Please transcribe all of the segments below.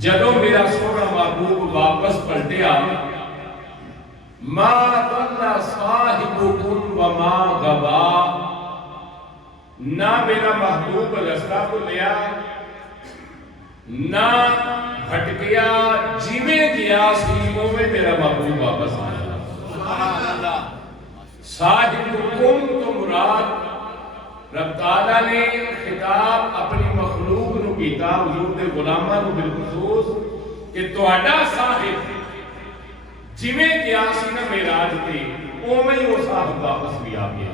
جدو میرا سونا محبوب واپس پلٹیا، ما ضل صاحبکم وما غوا، نہ میرا محبوب رستہ بھولیا نہ بھٹکیا، جویں گیا سی اوویں میرا محبوب واپس آیا۔ صاحبکم تو مراد رب تعالیٰ نے خطاب اپنی مخلوق نو کیتا، حضور دے غلاماں نو بالخصوص، کہ تہاڈا صاحب جویں گیا سی نا معراج تے اوویں ہی وہ صاحب واپس بھی آ گیا۔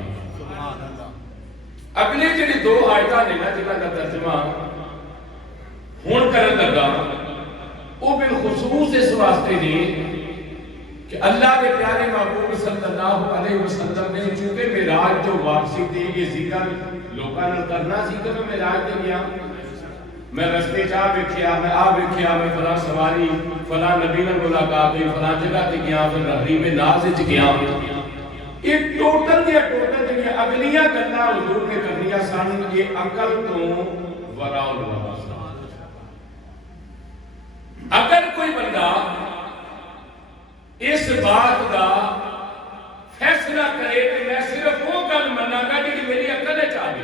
اگلے جڑی دو آیتاں نے نا جنہاں دا ترجمہ ہن کرن لگا، وہ بالخصوص اس واسطے نے کہ اللہ کے پیارے محبوب صلی اللہ علیہ وسلم نے چونکہ معراج جو واپسی تھی یہ ذکر لوکاں نال کرنا سی کہ میں معراج تے گیا، میں رستے چاہ ویکھیا، میں آ ویکھیا، میں فلاں سواری فلاں نبی نال ملاقات ہوئی، فلاں جگہ تے گیا، پھر رحیم ناز وچ گیا۔ یہ ٹوٹل دیا ٹوٹل جڑیاں اگلیاں گلاں حضور نے کرنیاں سن، یہ عقل تو ورا الورا سن۔ اگر کوئی بندہ اس بات کا فیصلہ کرے کہ میں صرف وہ گل منا گا کہ میری عقل وچ آ گئی،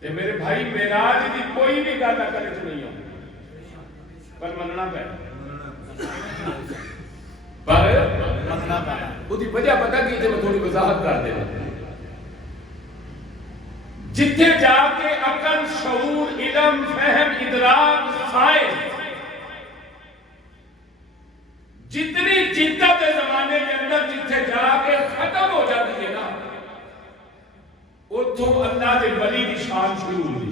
تے میرے بھائی معراج دی کوئی بھی گل عقل وچ نہیں آتی، پر مننا پے، پر مننا پے۔ وہ دی وجہ پتہ کی تے میں تھوڑی وضاحت کر دے رہا، جتھے جا کے عقل، شعور، علم، فہم، ادراک، سائنس جتنی جدت زمانے کے اندر جتھے جا کے ختم ہو جاتی ہے نا، اتھوں اللہ دے ولی دی شان شروع ہوئی۔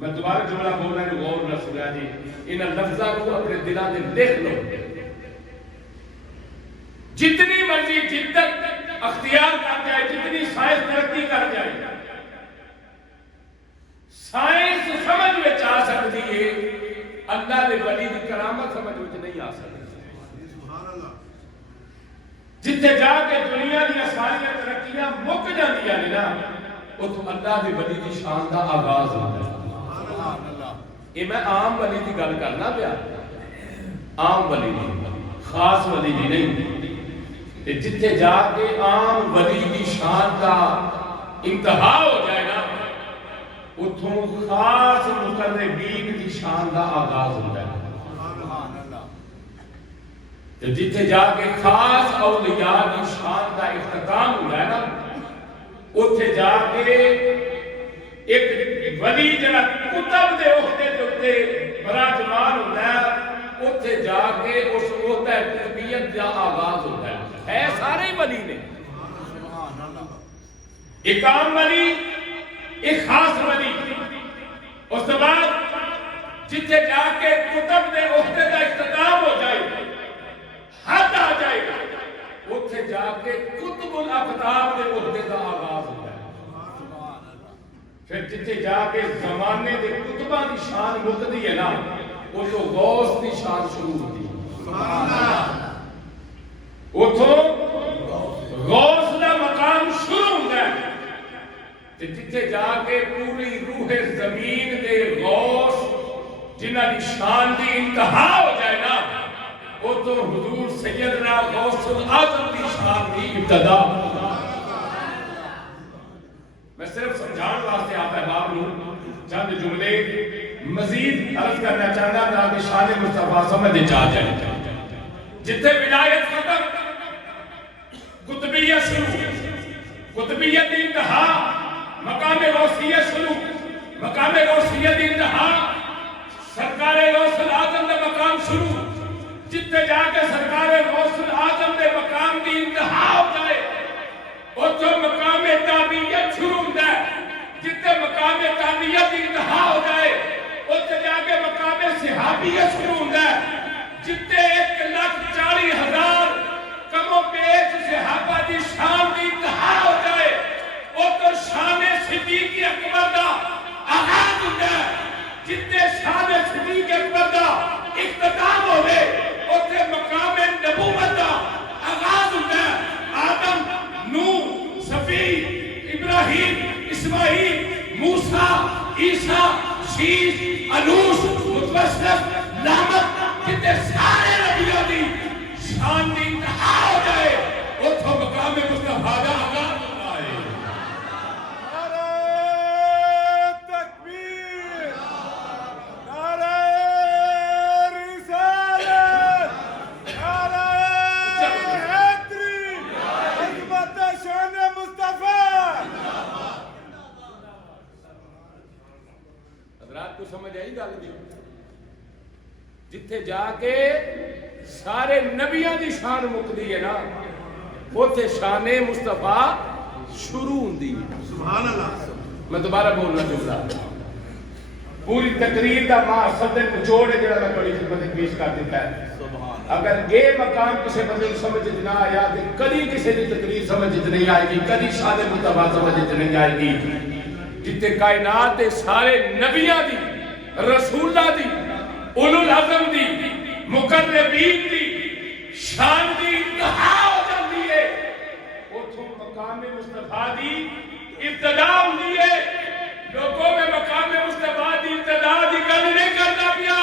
میں دوبارہ جملہ بول رہا ہوں، غور رسول جی ان لفظوں کو اپنے دلوں میں لکھ لو۔ جتنی مرضی جدت اختیار کر جائے، جتنی سائنس ترقی کر جائے، سائنس سمجھ میں آ سکتی ہے، اللہ دے ولی دی کرامت سمجھ میں نہیں آ سکتی۔ جتھے جا کے دنیا دی ساریاں ترقیاں مک جاندیاں نے نا، اتھوں اللہ دے ولی دی شان دا آغاز ہوتا ہے۔ یہ میں عام ولی دی گل کرنا پیا، عام ولی دی، خاص ولی دی نہیں۔ جتھے جا کے عام ولی دی شان دا انتہا ہو جائے نا، اتھوں خاص مقربین دی شان دا آغاز ہوتا ہے۔ جتھے جا کے خاص اولیاء دی شان دا اختتام ہوتا ہے نا، اتھے جا کے ایک ولی جڑا کتب دے عہدے دے اوتے براجمان ہوتا ہے، اتھے جا کے اس عہدہ تربیت دا آغاز ہوتا ہے سارے ہی ولی نے، ایک عام ولی، ایک خاص ولی۔ اس کے بعد جتھے جا کے کتب دے عہدے دا اختتام ہو جائے، حد آ جائے گا، اتھے جا کے کتب الاقطاب دے عہدے دا آغاز ہوتا ہے۔ پھر جتھے جا کے زمانے دے کتباں دی شان مکدی ہے نا، وہ تو غوث دی شان شروع ہوتی ہے۔ اتھوں غوث دا مقام شروع ہوتا ہے۔ جتھے جا کے پوری روح زمین دے غوث جنہ دی شان دی انتہا ہو جائے نا، وہ تو حضور سیدنا غوث العظم دی شان دی ابتدا۔ میں صرف سمجھان واسطے آپ احباب لوں چند جملے مزید عرض کرنا چاہتا تاکہ شان مصطفیٰ سمجھ جا جائے۔ جتھے ولایت ختم، قطبیت شروع، قطبیت دی انتہا، مقام غوثیت شروع، مقام غوثیت دی انتہا، سرکار غوث العظم دے مقام شروع۔ جتنے جا کے سرکار غوث العظم دے مقام دی انتہا ہو جائے، اتھوں مقام تابعیت شروع ہوتا ہے۔ جتنے مقام تابعیت دی انتہا ہو جائے، اتھے جا کے مقام صحابیت شروع ہوتا ہے۔ جتنے 1,40,000 کم و بیش صحابہ دی شان دی انتہا ہو جائے، اتھوں شان صدیق اکبر دا آغاز ہوتا ہے۔ جتنے شان صدیق اکبر دا اختتام ہوئے، اتھے مقام نبوت دا آغاز ہوتا ہے۔ آدم، نوح، صفی، ابراہیم، اسماعیل، موسیٰ، عیسیٰ، شیش انوش متوسط لامت جتے سارے نبیوں دی شان دی انتہا ہو جائے اتھو مقام مصطفیٰ دا آغاز ہوتا ہے. نعرہ تکبیر، نعرہ رسالت، نعرہ حیدری، عظمت شان مصطفیٰ. حضرات کو سمجھ آئی گل دی؟ جتھے جا کے سارے نبیوں دی شان مکدی ہے نا اوتھے شان مصطفیٰ شروع ہوندی ہے. سبحان اللہ. میں دوبارہ بولنا چاہتا پوری تقریر دا مقصد نچوڑ ہے جڑا میں بڑی خدمت میں پیش کر دیتا ہے. اگر یہ مقام کسی بندے کو سمجھ نہ آیا تو کبھی کسی کی تقریر سمجھ نہیں آئے گی، کبھی شان مصطفیٰ سمجھ نہیں آئے گی. جتنے کائنات دے سارے نبیاں دی، رسولاں دی، اولو العزم دی، مقربین دی شان دی انتہا ہو جاتی ہے. اتھوں مقام مصطفیٰ دی ابتدا ہوتی ہے. لوگوں میں مقام مصطفیٰ دی ابتدا دی گل نہیں کرنا پیا،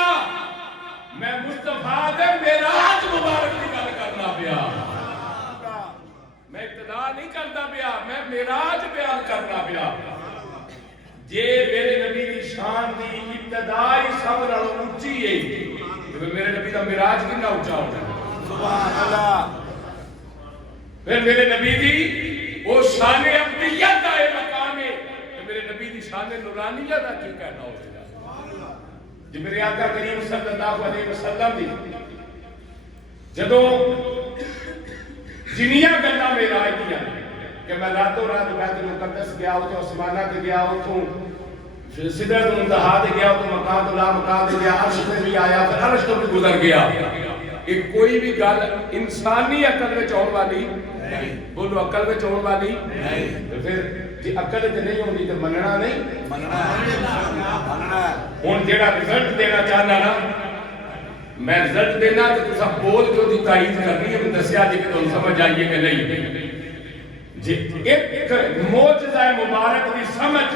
میں مصطفیٰ دے معراج مبارک کی گل کرنا پیا. میں ابتدا نہیں کرنا پیا، میں معراج بیان کرنا پیا. جے میرے نبی دی شان دی ابتدائی سب نالوں اونچی ہے تو میرے نبی دا معراج کتنا اونچا ہوتا ہے. سبحان اللہ. پھر میرے نبی دی وہ شان ابدیت دا ہے مقام ہے تو میرے نبی دی شان نورانیت دا کی کہنا ہوگا. جی میرے آقا کریم صلی اللہ علیہ وسلم دی جدوں جنیاں گلاں معراج دیا کہ میں راتوں رات بیت المقدس گیا ہوں تو آسمانہ تے گیا ہوں تو سدرۃ المنتہا تے گیا ہوں تو مقام لا مقام تے گیا عرش تے بھی آیا پھر عرش تو بھی گزر گیا. کہ کوئی بھی گل انسانی عقل وچ آਉਣ والی نہیں. بولو عقل وچ آਉਣ والی نہیں. تو پھر جی عقل تے نہیں ہوندی تے مننا نہیں مننا ہے. ہن جیڑا رزلٹ دینا چاہنا نا میں رزلٹ دینا تے تساں بول جو دی تائید کرنی ہے. میں دسیا جی کہ تم سمجھ آئیے کہ نہیں. جی ایک معجزہ مبارک دی سمجھ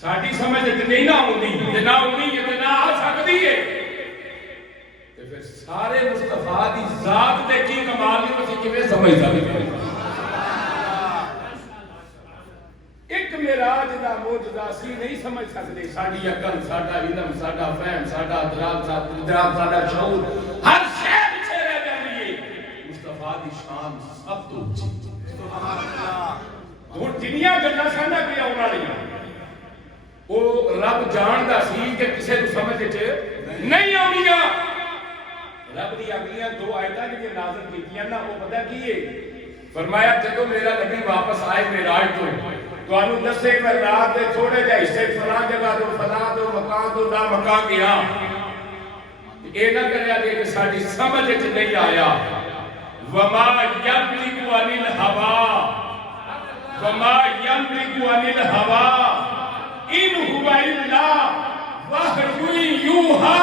ساڈی سمجھ تے نہیں نہ ہوندی تے نہ ہونی ہے تے نہ آ سکدی ہے. تے پھر سارے مصطفیٰ دی ذات تے کی کمال ہے اسی کیویں سمجھ سکدے. ایک معراج دا معجزہ اسی نہیں سمجھ سکدے. ساڈی عقل، ساڈا علم، ساڈا فہم، ساڈا ادراک، ساڈا شعور ہر شے پیچھے رہ جاندی ہے. مصطفیٰ دی شان سب تو اونچی. ہن جنیاں گلاں ساڈا کی آਉਣ والیاں وہ رب جاندا سی کہ کسے نوں سمجھ وچ نہیں آونیاں. رب دی اگلیاں دو آیتاں جو نازل کیتیاں نا وہ پتہ کی ہے. فرمایا جدوں میرا نبی واپس آئے معراج تو تانوں دسے میں رات دے تھوڑے جہے حصے فلاں جگہ تو فلاں تو مکان تو نا مکان گیا. اے نہ کریا جے کہ ساڈی سمجھ وچ نہیں آیا. وما يملك عن الهوى وما يملك عن الهوى ان هو الا وحی یوحی.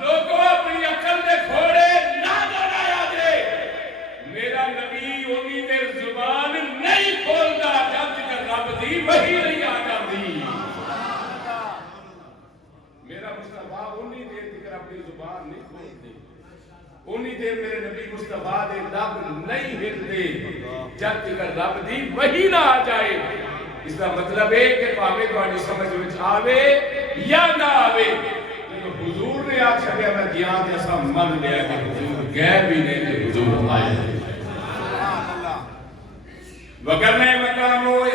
لوگوں اپنی عقل دے کھوڑے نہ دوڑایا جے. میرا نبی اونی دیر زبان نہیں کھولدا جب تک رب دی وحی نہیں آ جاندی. میرا مصطفیٰ اونی دیر تک اپنی زبان نہیں کھولدے. اونی دیر میرے نبی مصطفیٰ دے لب نہیں ہلدے جب تک رب دی وحی نہ آ جائے. اس کا مطلب ہے کہ پاوے تہاڈی سمجھ وچ آوے یا نہ آوے لیکن حضور نے آپ چھڈیا میں گیا تے اساں من لیا کہ حضور گئے بھی نہیں تے حضور آئے. وگرنہ مقام ہوئے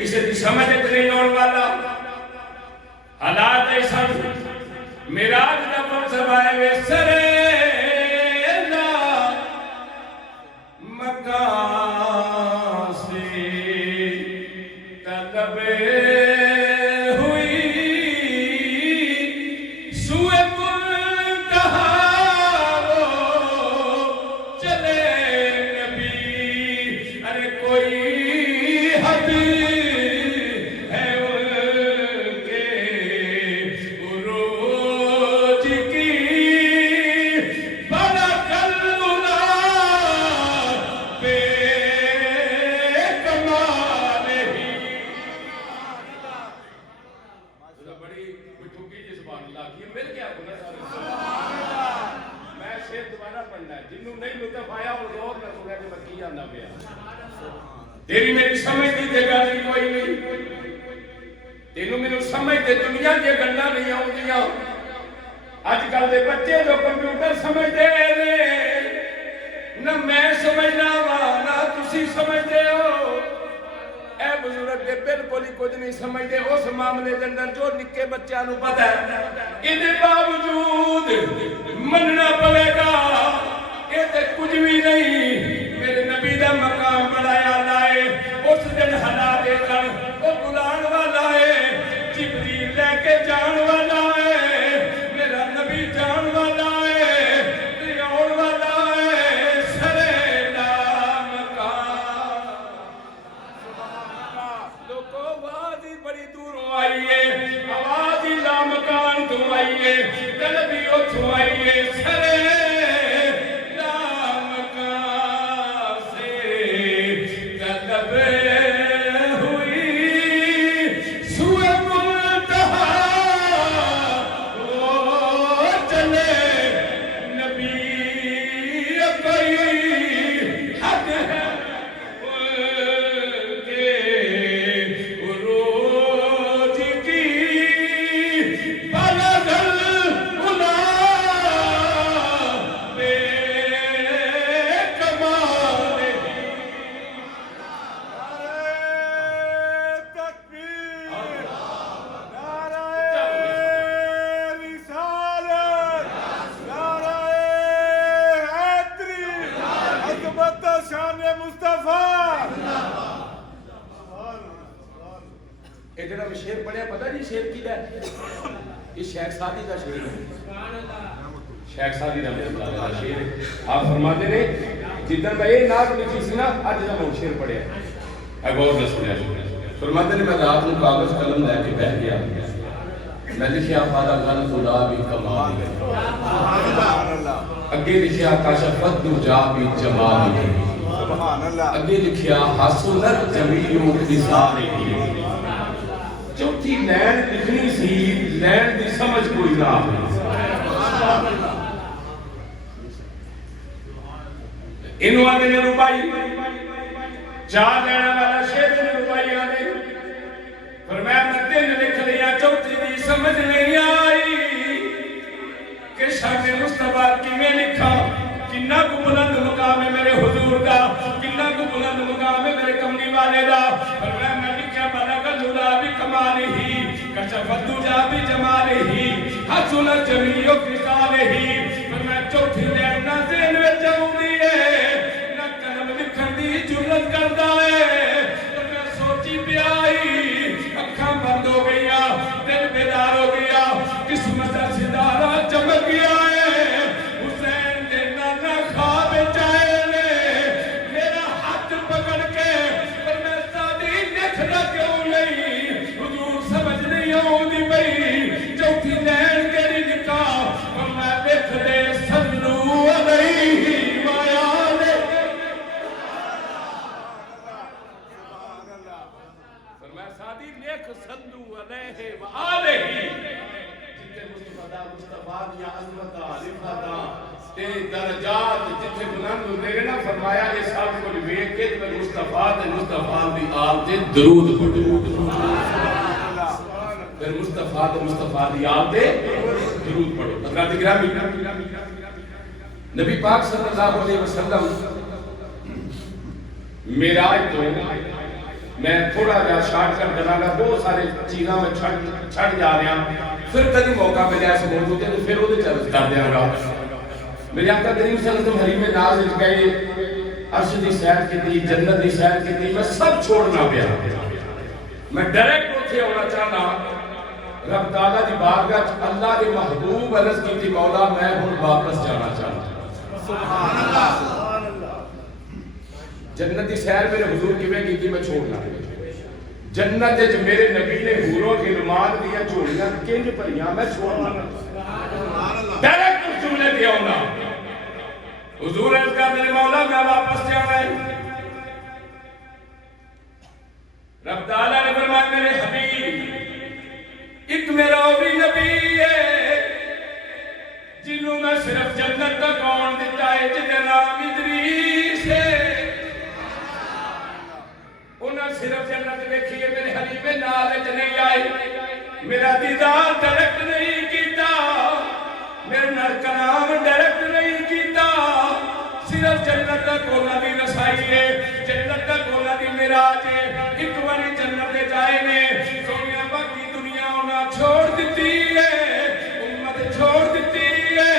کسی دی سمجھ وچ نہیں آਉਣ والا. حالات ایسا معراج دا منصب آئے وے سرے لا مکان سے طلب ہوئی سوئے منتہا چلے نبی. ارے کوئی حد ہے ان کے عروج کی مل گیا میں شیر دوبارہ پڑھنا ہے جنہوں نہیں لطف آیا وہ غور نہ سنیا کہ میں کی جانا پیا تیری میری سمجھ دی تے گل کوئی نہیں تینوں میرے سمجھ تے دنیا دی گلاں نہیں آؤندیاں اج کل دے بچے جو کمپیوٹر سمجھدے نے نہ میں سمجھنا وا نہ تسی سمجھدے ہو اے بزرگ دے بالکل ہی کچھ نہیں سمجھدے اس معاملے دے اندر جو نکے بچیاں نوں پتہ ہے اس دے باوجود مننا پوے گا اے تے کچھ بھی نہیں میرے نبی دا مقام بڑھایا لائے اس دن ہلا دے کر او بلان والا ہے جبریل لے کے جان والا ہے میرا نبی جان والا ہے دیون والا ہے سرے دا مقام لوگو آواز ہی بڑی دوروں آئیے آواز ہی لامکان تو آئیے دل بھی اتھو آئیے سرے لامکان سے قلب ہوئی سوئے منتہا وہ چلے نبی کوئی حد ہے عروج کی بلغ العلا بے کمال تکبیر نعرہ رسالت نعرہ حیدری عظمت شان مصطفیٰ یہ جڑا میں شیر پڑھیا پتہ نہیں شیر کی ہے یہ شیخ سادی کا شیر ہے شیخ سادی رحمۃ اللہ علیہ کا شیر ہے آپ فرماتے ہیں جدن میں یہ نعت لکھی سی نا اج دا میں شیر پڑھیا اے غور نہ سنیا فرماتے ہیں میں رات نوں کاغذ قلم لے کے بیٹھ گیا میں لکھیا فادا غن خدا بھی کمال سبحان اللہ اگے لکھیا کاشفت دجا بھی جمال سبحان اللہ اگے لکھیا حسنت جمیل خصال چوتھی لین لکھنی سی لین دی سمجھ کوئی نہ آئی انہوں آنے نے روپائی چار لینا والا شیر نے روپائی آنے فرمایا میں دن لکھ لیا چوتھی دی سمجھ نہیں آئی کہ شان مصطفیٰ کی میں لکھا کنا کو بلند مقام ہے میرے حضور کا کنا کو بلند مقام ہے میرے کملی والے دا فرمایا میں لکھا بلغ العلا بکمالہ کشف الدجا بجمالہ حسن جمیع خصالہ فرمایا چوتھی لین نہ ذہن وچ آؤندی ہے نہ قلم لکھن دی جرأت کردا ہے فرمایا سوچی پیائی اکھاں بند ہو گیا دل بیدار ہو گیا قسمت دا ستارہ چمک گیا ہے حسین دے نانا خواب چائے نے میرا ہاتھ پکڑ کے پر میں سادی لکھنا کیوں نہیں حضور سمجھ نہیں آؤندی پئی چوتھی لین کیڑی لکھا پر میں لکھ دے صلو علیہ وآلہ سبحان اللہ فرمایا سادی لکھ صلو علیہ وآلہ جتے مصطفیٰ دیا عظمت رفعت تے درجات جتے بلند ہوندے نے نا فرمایا یہ سب کو ویکھ کے تے مصطفیٰ دی آل تے درود پڑھو پھر مصطفیٰ دی آل تے درود پڑھو حضرات گرامی نبی پاک صلی اللہ علیہ وسلم معراج تو میں تھوڑا جا شارٹ کر دلاں گا بہت سارے چیزاں میں چھڑ جا رہا پھر کبھی موقع ملے ایسے موضوع تے پھر وہ چرچ کر دیاں گا میرے آقا کریم صلی اللہ علیہ وسلم حریم ناز وچ گئے عرش دی سیر کی جنت دی سیر کی میں سب چھوڑنا پیا میں ڈائریکٹ اوتھے ہونا چاہنا رب تعالیٰ دی بارگاہ وچ اللہ دے محبوب عرض کیتی مولا میں ہن واپس جانا چاہتا سبحان اللہ سبحان اللہ جنت دی سیر میرے حضور کیویں کیتی میں چھوڑنا جنت وچ میرے نبی نے حوروں غلمان دیا جھولیاں کنج بھریاں میں چھوڑنا سبحان اللہ ڈائریکٹ اس جملے تے آؤنا حضور عرض کر میرے مولا میں واپس جانا ہے رب تعالیٰ نے فرمایا میرے حبیب ایک میرا بھی نبی ہے انہیں صرف جنت کا کون دیتا ہے جنہیں نام ادریس ہے انہیں صرف جنت دیکھیے میرے حلیب نالج نہیں آئی میرا دیدار ڈائریکٹ نہیں کیتا میرے نر کلام ڈائریکٹ نہیں کیتا صرف جنت کا کولا دی رسائی ہے جنت کا کولا دی میراج ہے ایک باری جنت جائے نے سونیا باقی دنیا انہیں چھوڑ دیتی ہے امت چھوڑ دیتی ہے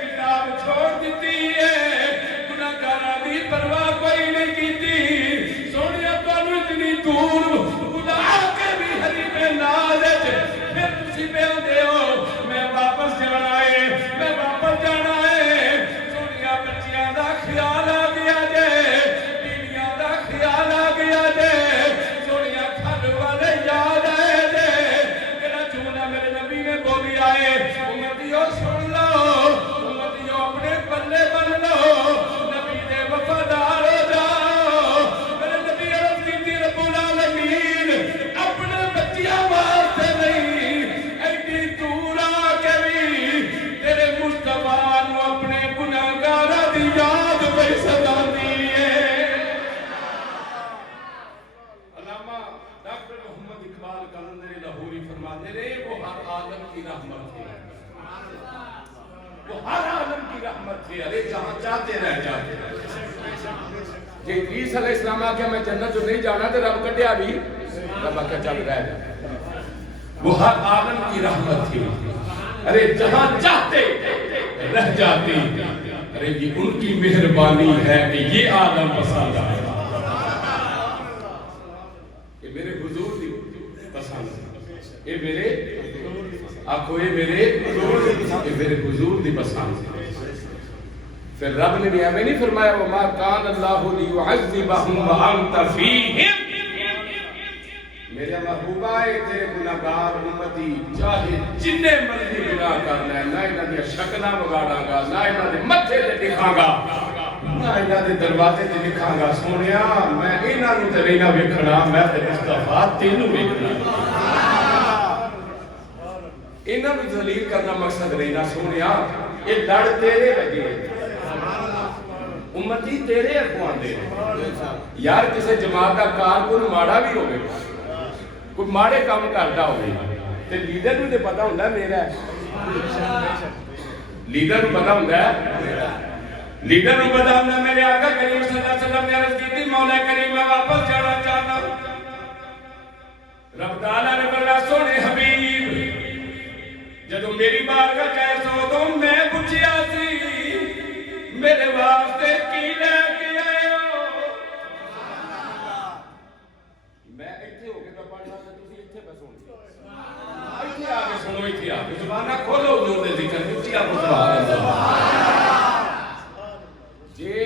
کتاب چھوڑ دیتی ہے گناہگاراں دی پرواہ کوئی نہیں کیتی سونیا تانوں اتنی دور خدا کے بھی حلیب نالج پھر تسی بیندے ہو میں واپس جانا ہے میں واپس جانا ہے سونیا بچیاں دا خیال آ گیا جے بیویاں دا خیال آ گیا جے سونیا گھر والے یاد آئے جے جڑا جملہ میرے نبی نے بولی آئے امتیو سن لو امتیو اپنے پلے بن لو نبی دے وفادار ہو جاؤ میرے نبی عرض کی رب العالمین اپنے بچیاں واسطے نہیں ایڈی دور آ کے بھی تیرے مصطفیٰ نو اپنے گناہگاراں دی یاد پہ ستاندی ہے علامہ ڈاکٹر محمد اقبال کلندر لاہوری فرماتے رہے وہ ہر عالم کی رحمت ہے وہ ہر عالم کی رحمت ہے ارے جہاں چاہتے رہ جاتے جی ادریس علیہ السلام آکھیا میں جنت جو نہیں جانا تو رب کٹیا بھی رب آکھیا چل رہ جا وہ ہر عالم کی رحمت تھی ارے جہاں چاہتے رہ جاتی ارے یہ ان کی مہربانی ہے کہ یہ عالم پسند آئے یہ میرے حضور دی پسند یہ میرے آنکھو یہ میرے حضور دی پسند پھر رب نے بھی ہمیں نہیں فرمایا وَمَا كَانَ اللَّهُ لِيُعَذِّبَهُمْ وَأَنْتَ فِيهِمْ میرے محبوبہ ہے تیرے گناہگار امتی چاہے جننے مرضی گناہ کرنا ہے نہ انہاں دی شکلاں بگاڑاں گا نہ انہاں دے متھے تے لکھاں گا نہ انہاں دے دروازے تے لکھاں گا سونیا میں انہاں نوں تے نہیں ویکھنا میں تے مصطفیٰ تینوں ویکھنا انہاں نوں ذلیل کرنا مقصد نہیں نہ سونیا یہ لڑ تیرے لگے امتی تیرے اخوان دے یار کسے جماعت کا کارکن ماڑا بھی ہوگے کوئی ماڑے کام کرتا ہوگی تے لیڈر نوں تے پتہ ہوندا میرا ہے لیڈر نوں پتہ ہوندا ہے لیڈر نوں پتہ ہوندا میرے آقا کریم صلی اللہ علیہ وسلم نے عرض کی تھی مولا کریم میں واپس جانا چاہتا ہوں رب تعالیٰ نے فرمایا سونے حبیب جدوں میری بارگاہ کیس ہو تو میں پوچھیا سی میرے واسطے کی لے کے آئے ہو میں ایتھے ہو کے پڑھنا تے تسی ایتھے پہ سن ایتھے آ کے سنو ایتھے آ کے زباناں کھولو حضور دے ذکر اچھی آپ سبحان اللہ جے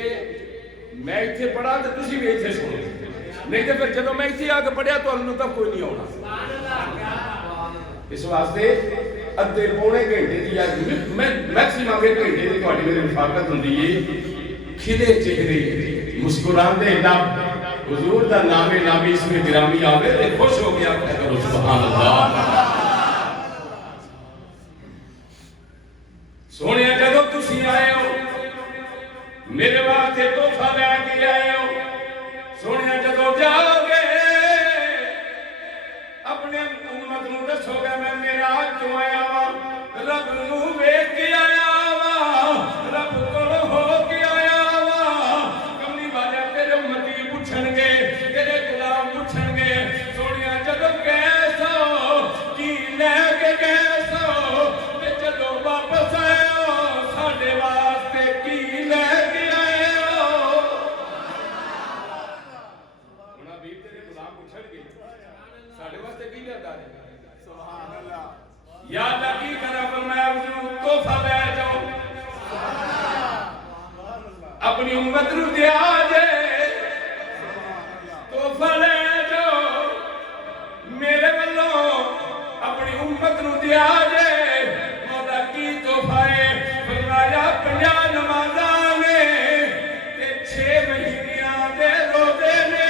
میں ایتھے پڑھا تے تسی بھی ایتھے سنو نہیں تے پھر جدوں میں ایتھے آ کے پڑھیا تو انہوں تک کوئی نہیں ہونا سبحان اللہ اس واسطے ادھے پونے گھنٹے دی یا میکسیمم ایک گھنٹے دی تہاڈی میری مفاقت ہوندی ہے کھلے چہرے مسکراندے لب حضور دا نام نامی اس میں گرامی آوے تے خوش ہو گیا کرو سبحان اللہ سونے جدوں تسی آئے ہو میرے واسطے تحفہ لے کے آئے ہو سونے جدوں جاؤ گے اپنے امت نوں دسو گے میں میراج تو آیا وا رب نوں ویکھ کے آیا وا رب کول ہو کے آیا وا کملی والے تیرے امتی پوچھن گے تیرے غلام پوچھن گے سونیا جدوں کیسو کی لے کے کیسو تے جدوں واپس آئے ہو ساڈے واسطے کی لے کے آئے ہو ہن ابھی تیرے غلام پوچھن گے ساڈے واسطے کی لے آندا ہے سبحان اللہ یا اللہ کی کرا فرمایا تحفہ لے جاؤ اپنی امت نوں دیا جے تحفہ لے جاؤ میرے والوں اپنی امت نوں دیا جے مولا کی تحفہ ہے فرمایا 50 نمازاں نے تے 6 مہینیاں دے روزے نے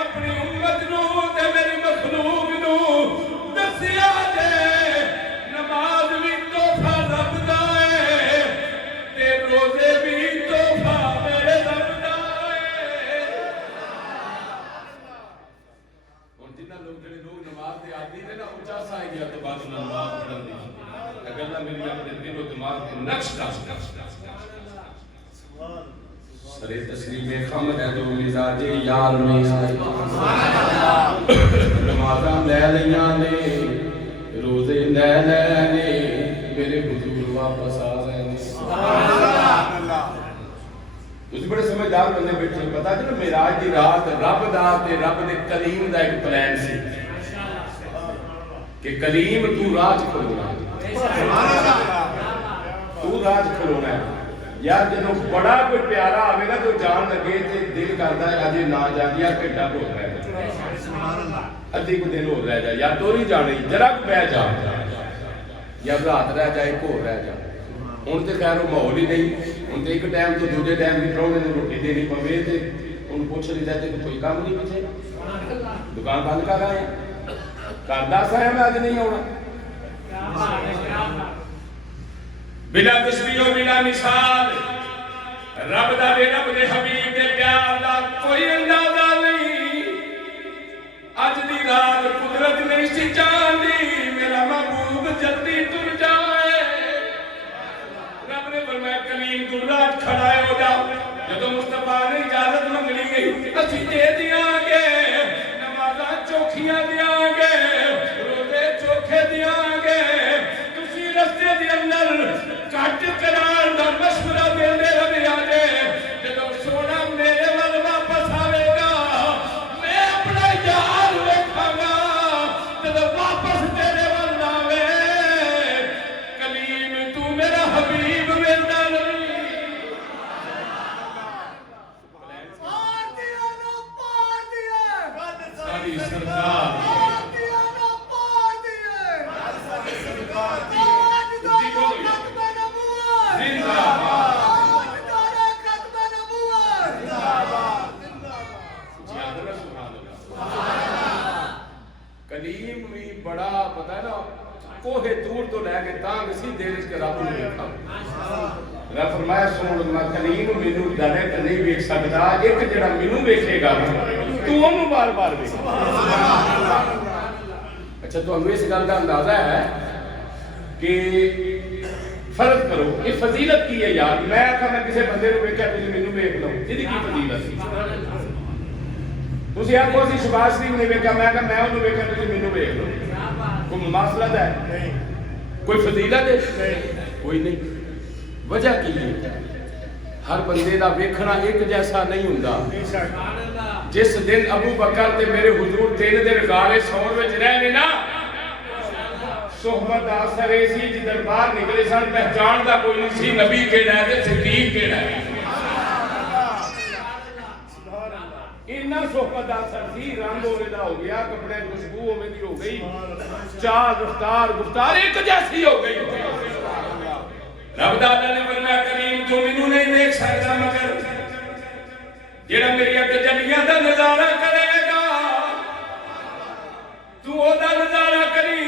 اپنی امت نوں تے میری مخلوق نوں دسیا جے نماز بھی تحفہ رب دا ہے شادی نے نا اونچا سا گیا تو بعد میں نماز پڑھن دی اگر نہ میری اپنے دل و دماغ کے نقش سرے تسلیم خمد ہے تو مزاج یار میں آئی نمازاں لے لیاں نے روزے لے لے نے میرے حضور واپس آ گئے نے تسی بڑے سمجھدار بندے بیٹھے پتا کہ معراج دی رات رب دے کلیم دا ایک پلان سی کہ کلیم تو راج کھلونا تو راج کھلونا ہے یار جب بڑا کوئی پیارا آئے گا تو جان لگے تے دل کرتا ہے اجے نہ جاگی یا گھنٹہ ہو رہا ہے ادھی کو دن ہو رہ جائے یا تو نہیں جانے ذرا بہ جا یا رات رہ جائے ایک ہو رہ جائے ہوں تو خیر وہ ماحول ہی نہیں ہوں تو ایک ٹائم تو دوسرے ٹائم بھی پراؤنے نے روٹی دینی پوے تو ان پوچھ لیتا ہے کہ کوئی کام نہیں پیچھے دکان بند کر رہے ہیں گھر دس آیا میں اج نہیں آنا بلا تشبیہ و بلا مثال رب دا دے رب دے حبیب دے پیار دا کوئی اندازہ نہیں اج دی رات قدرت نہیں سی جاندی میرا محبوب جلدی تر جائے رب نے فرمایا کلیم تو رات کھڑا ہو جاؤ جدو مصطفیٰ نے اجازت منگلی گئی اسی دے دیاں گے نمازاں چوکھیاں دیاں گے روزے چوکھے دیاں گے تسی رستے دی اندر کٹ قرار دا مشورہ دے دے ربی آجے جدو سونا میرے وال واپس آوے گا میں اپنا یار ویکھاں گا جدو واپس تیرے وال آوے کلیم تو میرا حبیب ویندہ نہیں ساری سرکار کلیم بھی بڑا پتہ ہے نا کوہ دور تو لے کے تانگ سی دیر اس کے رب نے دیکھا رب فرمایا سن میں کلیم مینوں ڈائریکٹ نہیں ویکھ سکدا ایک جڑا مینوں ویکھے گا تو اونوں بار بار ویکھ اچھا تو ہمیں اس گل کا اندازہ ہے کہ فرض کرو یہ فضیلت کی ہے یار میں آخا میں کسی بندے کو ویکھیا تسی مینوں ویکھ لو یہ کی فضیلت سی تسی آخو اسی شباز شریف نے ویکھیا میں آخا میں انہوں ویکھیا تسی مینوں ویکھ لو کوئی مماثلت ہے کوئی فضیلت ہے کوئی نہیں وجہ کی ہے ہر بندے دا ویکھنا ایک جیسا نہیں ہوندا جس دن ابو بکر تے میرے حضور 3 دن غارے سور وچ رہنے نا صحبت اثر ایسی جی دربار نکلے سن پہچان دا کوئی نہیں سی نبی کیڑا ہے تے صدیق کیڑا ہے اتنا صحبت اثر سی رنگ ہوے دا ہو گیا کپڑے خوشبو ہوے دی ہو گئی چال رفتار گفتار ایک جیسی ہو گئی رب دادا نے فرمایا کریم تو مینوں نہیں دیکھ سکدا مگر جڑا میری اک جلیاں دا نظارہ کرے گا تو او دا نظارہ کری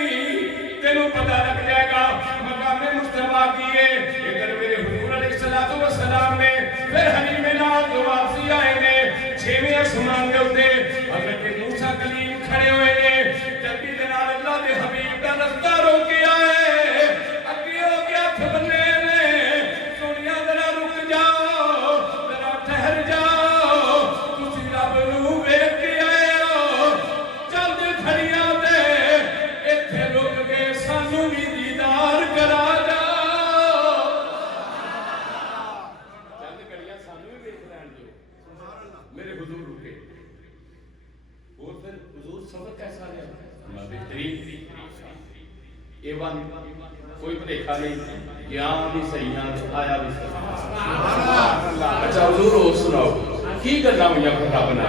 تینوں پتہ لگ جائے گا مقام مصطفیٰ کی ہے ادھر میرے حضور علیہ الصلوۃ والسلام نے پھر حلیم نال جو واپسی آئے نے 6ویں آسمان دے اوتے حضرت موسیٰ کلیم کھڑے ہوئے نے جلدی دے نال اللہ دے حبیب دا رستہ روکے آئے اگے ہو کے ہتھ بننے نے سونیا ذرا رک جاؤ ذرا ٹھہر جاؤ تسی رب نوں ویکھ کے آئے ہو چند گھڑیاں تے ایتھے رک کے سانوں بھی دیدار کرا جاؤ چند گھڑیاں سانوں بھی ویکھ لین دیو میرے حضور رکے اور پھر حضور سبق کیسا رہا بہترین ایوان کوئی بھلیکھا نہیں گیا بھی صحیح آیا بھی صحیح اچھا حضور اور سناؤ کی کرنا ہوئی اپنا بنا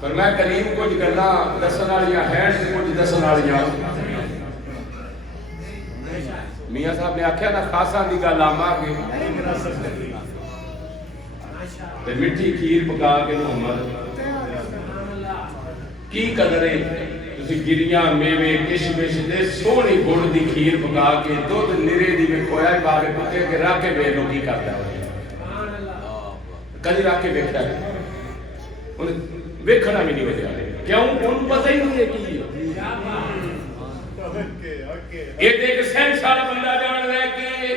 فرمایا کلیم کچھ کرنا دسن والیاں ہیں کچھ دسن والیاں میاں صاحب نے آخیا نا خاصا دی گل آما کے مٹھی کھیر پکا کے محمد کی قدر ہے تسی گریاں میوے کشمش دے سونی گڑ دی کھیر پکا کے دودھ نرے دی میں کھویا پا کے پکے کے رکھ کے بے لوگی کرتا ہے کدی رکھ کے ویکھیا ہے ویکھنا بھی نہیں وجہ کیوں ان پتہ ہی نہیں ہے کی یہ دیکھ سینس والا بندہ جان رہا ہے کہ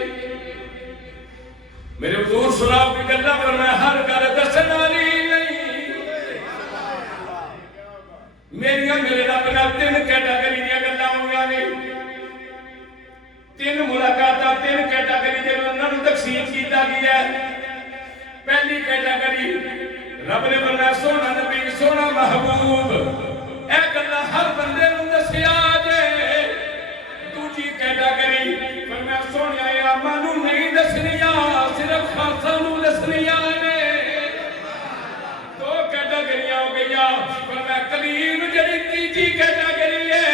میرے حضور سناؤ کی گلا پر میں ہر گل دسن والی نہیں میرے رب نال 3 کیٹاگری دیا گلا ہوئی نے 3 ملاقات 3 کیٹاگری دے انہاں نوں تقسیم کیتا گیا ہے پہلی کیٹاگری رب نے فرمایا سونا نبی سونا محبوب اے گلا ہر بندے نوں دسیا جے دوجی کیٹاگری فرمایا سونیا اے عاماں نوں نہیں دسنیاں صرف خاصاں نوں دسنیاں نے 2 کیٹاگریاں ہو گئیاں فرمایا کلیم جڑی تیجی کیٹاگری ہے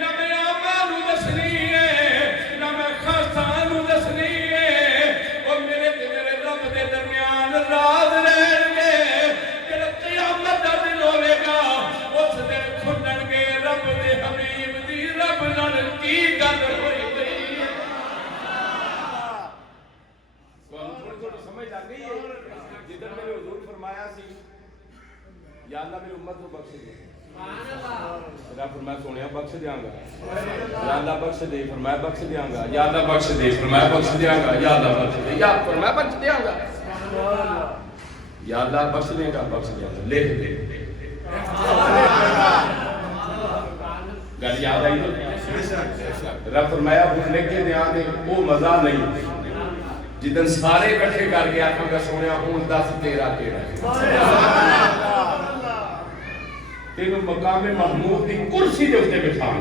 نہ میں عاماں نوں دسنی ہے نہ میں خاصاں نوں دسنی ہے او میرے تے میرے رب دے درمیان راز رہن گے جڑا قیامت دا دن ہوے گا اس دن کھلن گے رب دے حبیب دی رب نال کی گل ہوئی گئی ہے تھوڑی سمجھ آ گئی ہے جدھر میرے حضور فرمایا سی یا اللہ میری امت کو بخش دے رب فرمایا سونیا بخش دیاں گا یا اللہ بخش دے فرمایا بخش دیاں گا یا اللہ بخش دے فرمایا بخش دیاں گا یا اللہ بخش دے یا فرمایا بخش دیاں گا یا اللہ بخش دے گا بخش دیاں گا لکھ دے گل یاد آئی رب فرمایا ہن لکھ کے دیاں دے وہ مزہ نہیں جدن سارے اکٹھے کر کے آکھاں گا سونیا ہن 10 13 کیڑا تینوں مقام محمود دی کرسی دے اوتے بٹھاؤں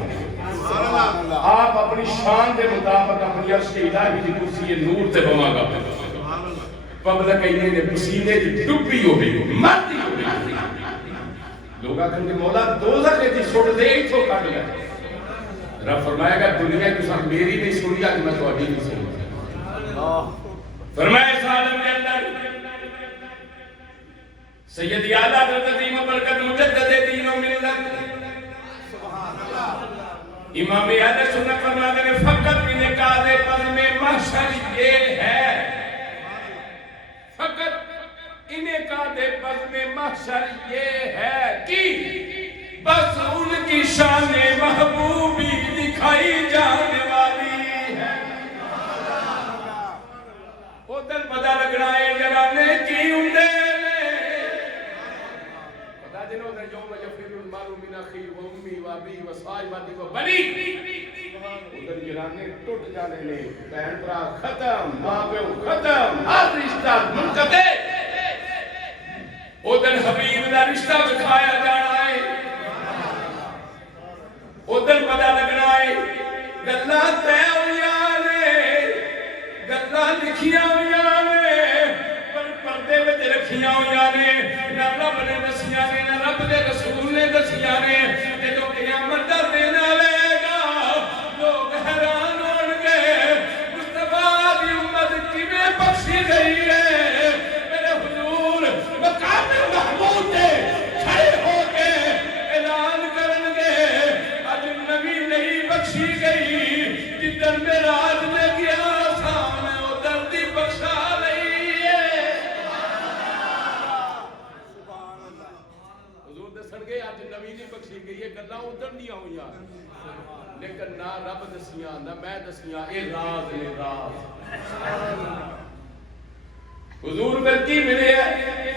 آپ اپنی شان دے مطابق اپنی عرش الہی دی کرسی نور تے بواں گا پبلک اینے نے پسینے دی ڈبی ہو گئی مرتی ہو گئی لوگ آکھن گے مولا دوزخ دی سٹ دے ایتھوں کڈ لے رب فرمایا گا دنیا تساں میری نہیں سنی اج میں تہاڈی نہیں سنی فرمایا اس عالم کے اندر سیدی اعلیٰ حضرت عظیم برکت مجدد دین و ملت امام اہل سنت فرماتے ہیں فقط انعقاد بزم محشر یہ ہے فقط انعقاد بزم محشر یہ ہے کہ بس ان کی شان محبوبی دکھائی جانے والی ہے ادھر پتہ لگنا ہے جرانے کی اندے دنوں در یوم یفر المرء من اخی و امی و ابی و صاحبتی و بنی ادھر گرانے ٹوٹ جانے نے بہن بھرا ختم ماں پیو ختم ہر رشتہ منقطع ادھر حبیب دا رشتہ دکھایا جانا ہے ادھر پتہ لگنا ہے گلاں طے ہوئیاں نے گلاں لکھیاں ہوئیاں نے پردے وچ رکھیاں ہوئیاں نے نہ رب نے دسیاں نے نہ رب دے رسول نے دسیاں نے جدوں قیامت دا دن آئے گا لوگ حیران ہون گے مصطفیٰ دی امت کیویں بخشی گئی ہے میرے حضور مقام محمود تے کھڑے ہو کے اعلان کرن گے اج نبی نہیں بخشی گئی جدن معراج میں گیا سامنے ادھر دی بخشا بخشی گئی ہے گلاں ادھر نہیں ہوئیاں لیکن نہ رب دسیاں نہ میں دسیاں اے راز نے راز حضور پھر کی ملے ہے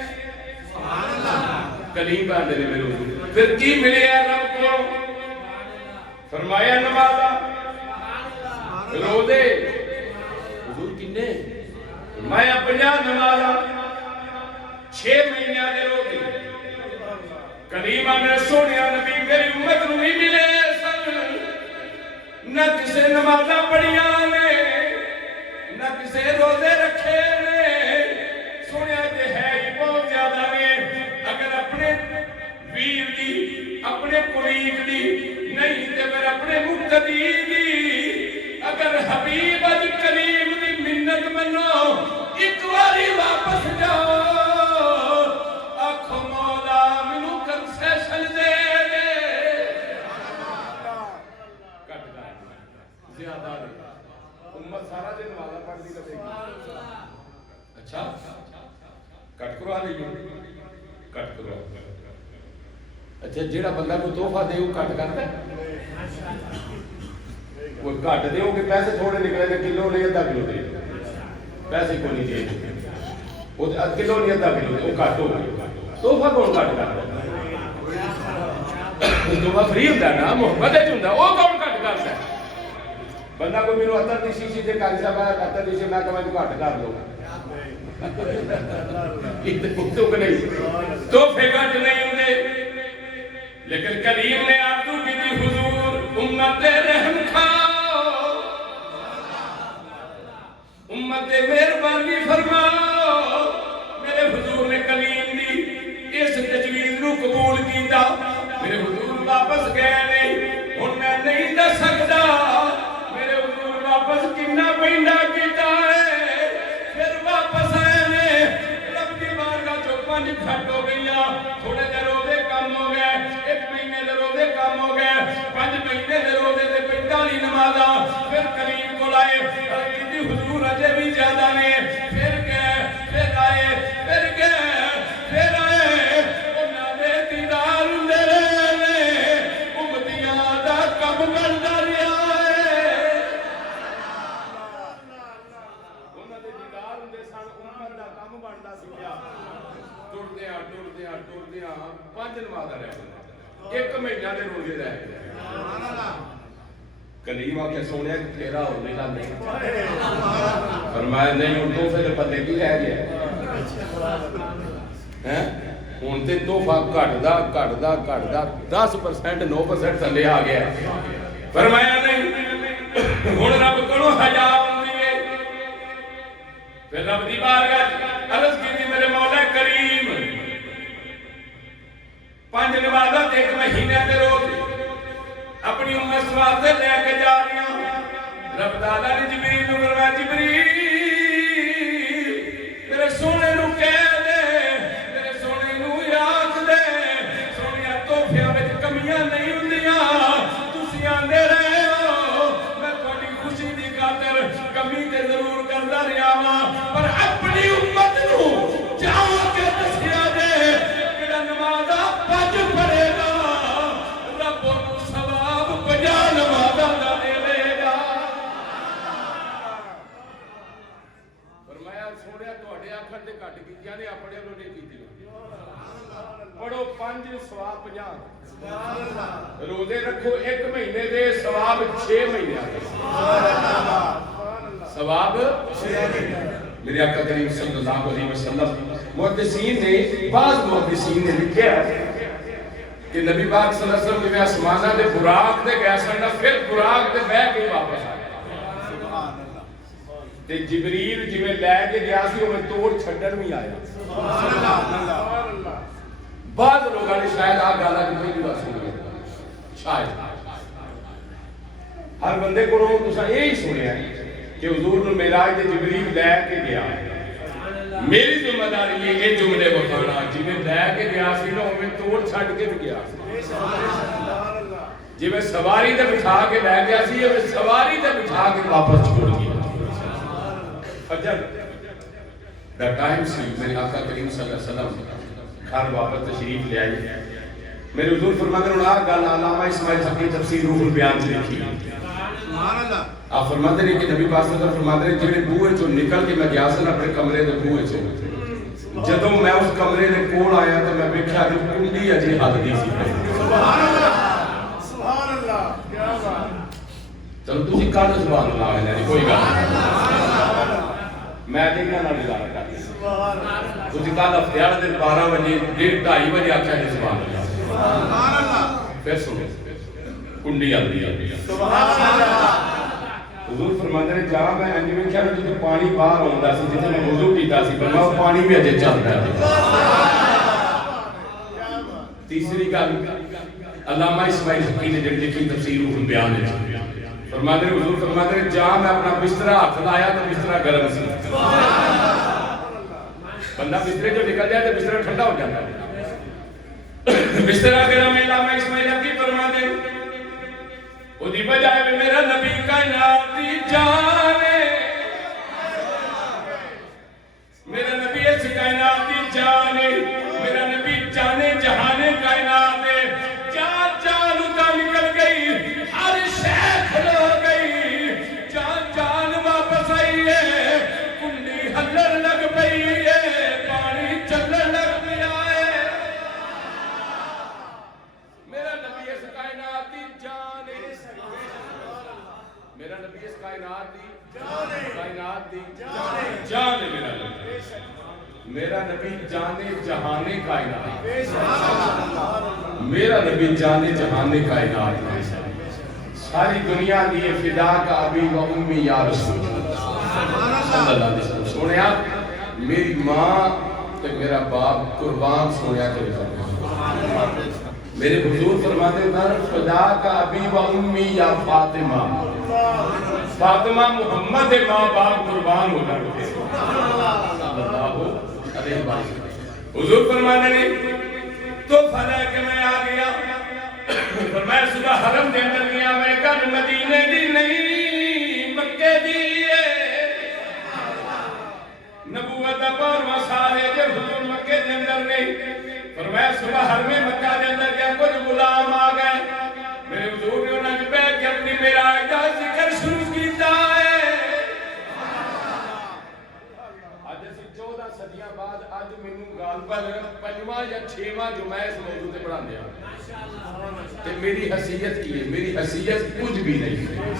سبحان اللہ کلیم آدھے نے میرے حضور پھر کی ملے ہے رب کو فرمایا نمازہ رو دے حضور کنے فرمایا 50 نمازہ 6 مہینے دے رو دے کریمہ میں سونیا نبی میری امت نو نہیں ملے سن نہ کسے نمازاں پڑھیاں نے نہ کسے روزے رکھے نے سونیا تے ہے ہی بہت زیادہ نے اگر اپنے ویر دی اپنے قریب دی نہیں تے پھر اپنے مقتدی دی اگر حبیب اج کریم دی منت منو ایک باری واپس جاؤ آنکھوں مولا منو کنسیشن دے دے کٹ گئے زیادہ دے امت سارا دن والا پڑھ دی لگے گی اچھا کٹ کروا لئیے کٹ کروا اچھا جہاں بندہ کوئی تحفہ دے وہ گھٹ کرتا ہے وہ گھٹ دے کہ پیسے تھوڑے نکلے تو کلو نہیں ادھا کلو دے پیسے کو نہیں دے وہ کلو نہیں ادھا کلو دے وہ گھٹ ہو گئی تحفہ کون گھٹ کرتا ہے تحفہ فری ہوتا ہے نا محبت ہوتا ہے وہ کون گھٹ کرتا ہے بندہ کوئی میرے اتر دی شیشی سے کاری صاحب آیا اتر دی شیشی میں کہا میں گھٹ کر لوں تو نہیں تحفے گھٹ نہیں ہوتے لیکن کریم نے آرزو کی تھی حضور امت رحم کھاؤ امت مہربانی فرماؤ میرے حضور نے کریم دی اس تجویز نو قبول کیتا میرے حضور واپس گئے نہیں ہن میں نہیں دس سکتا میرے حضور واپس کنا پینڈا کیتا ہے پھر واپس آئے نے رب دی بارگاہ چوں 5 گھٹ ہو گئی تھوڑے دیر روزے کم ہو گئے 1 مہینے دے روزے کم ہو گئے 5 مہینے دے روزے تے 45 نمازاں پھر کریم کو لائے کیونکہ حضور اجے بھی زیادہ نے پھر گئے پھر آئے پھر گئے پھر آئے انہاں دے دیدار ہوندے رہے نے امتیاں دا کم کردا رہیا ہے انہاں دے دیدار ہوندے سن امت دا کم بندا سی پیا ٹردیاں 5 نمازاں رہ گئے 1 مہینہ دے روزے رہ گئے کریم آ کے سونے تیرا ہو نہیں لاندے فرمایا نہیں ہوں تحفے دے بندے کی رہ گیا ہوں تے تحفہ گھٹدا 10% 9% تھلے آ گیا فرمایا نہیں ہن رب کولوں حیا ہوندی ہے پھر رب دی بارگاہ عرض کیتی میرے مولا کریم 5 نمازاں تے 1 مہینے دے روزے اپنی امت واسطے لے کے جا رہی ہوں رب تعالیٰ نے جبریل نوں فرمایا جبریل میرے سونے نوں کہہ دے میرے سونے نوں آکھ دے سونیا تحفیاں وچ کمیاں نہیں ہوندیاں تسی آندے رہے ہو میں تہاڈی خوشی دی خاطر کمی تے ضرور کردا رہیا ہاں پر اپنی امت نوں جا کے دسیا دے جڑا نمازاں 5 پڑھے گا رب نوں ثواب 50 نمازاں دا دے دے گا فرمایا سونیا تہاڈے آکھن تے گھٹ کیتیاں نے اپنے والوں نہیں کیتیاں پڑھو 5 ثواب 50 روزے رکھو 1 مہینے دے ثواب 6 مہینے ثواب 6 مہینے میرے آقا کریم صلی اللہ علیہ وسلم محدثین نے بعض محدثین نے لکھا کہ نبی پاک صلی اللہ علیہ وسلم جب آسمانہ دے براق دے گیا سننا پھر براق دے بہ کے واپس آیا تے جبریل جی میں لے کے گیا سی وہ میں توڑ چھڑن بھی آیا بعض لوگوں نے شاید آپ گالا کی کوئی بھی سنی شاید ہر بندے کو لوگ تو یہی سنیا کہ حضور نے معراج دے جبریل لے کے گیا میری ذمہ داری یہ جملے بخانا جی میں لے کے گیا سی نا میں توڑ چھڑ کے بھی گیا جی میں سواری تے بٹھا کے لے گیا سی میں سواری تے بٹھا کے واپس چھوڑ گیا فجر دا ٹائم سی میرے آقا کریم صلی اللہ علیہ وسلم گھر واپس تشریف لے آئی میرے حضور فرماتے ہیں گل علامہ اسماعیل حقی تفسیر روح البیان سے لکھی آپ فرماتے ہیں کہ نبی پاک صلی اللہ علیہ وسلم فرماتے ہیں جنہیں بوئے چو نکل کے میں گیا سن اپنے کمرے دے بوئے چو جدوں میں اس کمرے دے کول آیا تو میں بیٹھا کہ کنڈی اجے حد دی سی سبحان اللہ کیا بات چلو تسی کل سبحان اللہ ہے کوئی گل میں دیکھنا نہ نظارہ کرتا سبحان اللہ تسی کل ہفتیار دن 12 بجے 1:30 بجے آکھیا ہے سبحان اللہ پھر سنو کنڈی آندی ہے سبحان اللہ حضور فرماتے ہیں جہاں میں انج ویکھیا نا جتھے پانی باہر آوندا سی جتھے میں وضو کیتا سی فرمایا وہ پانی بھی اجے چلدا ہے تیسری گل علامہ اسماعیل حقی نے جڑی لکھی تفسیر روح البیان ہے فرماتے ہیں حضور فرماتے ہیں جہاں میں اپنا بستر ہاتھ لایا تو بستر گرم سی بندہ بسترے جو نکل جائے تو بستر ٹھنڈا ہو جاتا ہے بستر گرم ہے علامہ اسماعیل حقی فرماتے ہیں وہ دی بجائے میں میرا نبی کائنات دی جان ہے میرا نبی اس کائنات دی جان ہے میرا نبی جانے جہانے کائنات ہے میرا نبی اس کائنات دی جان ہے کائنات دی جان ہے جان ہے میرا نبی بے شک میرا نبی جان جہان کائنات بے شک میرا نبی جان جہان کائنات ساری دنیا دی فدا کا ابی و امی یا رسول صلی اللہ علیہ وسلم سنیا میری ماں تے میرا باپ قربان سنیا کے میرے حضور فرماتے ہیں فدا کا ابی و امی یا فاطمہ فاطمہ محمد ماں باپ قربان ہو جاتے ہیں صلی اللہ علیہ وسلم حضور فرماتے ہیں تو فدا کہ میں آ گیا فرمایا صبح حرم دے اندر گیا میں کل مدینے دی نہیں مکے دی نبوت پر مسالے جب حضور مکے دے اندر گئے فرمایا صبح حرم مکہ دے اندر گیا کچھ غلام آ گئے میرے حضور نے انہوں نے بیٹھ کے اپنی معراج دا ذکر شروع کیتا ہے آج اسی 14 صدیاں بعد آج مینوں گال پر پنجواں یا چھواں جمعہ اس موضوع تے پڑھاندے ہیں کہ میری حیثیت کی ہے میری حیثیت کچھ بھی نہیں ہے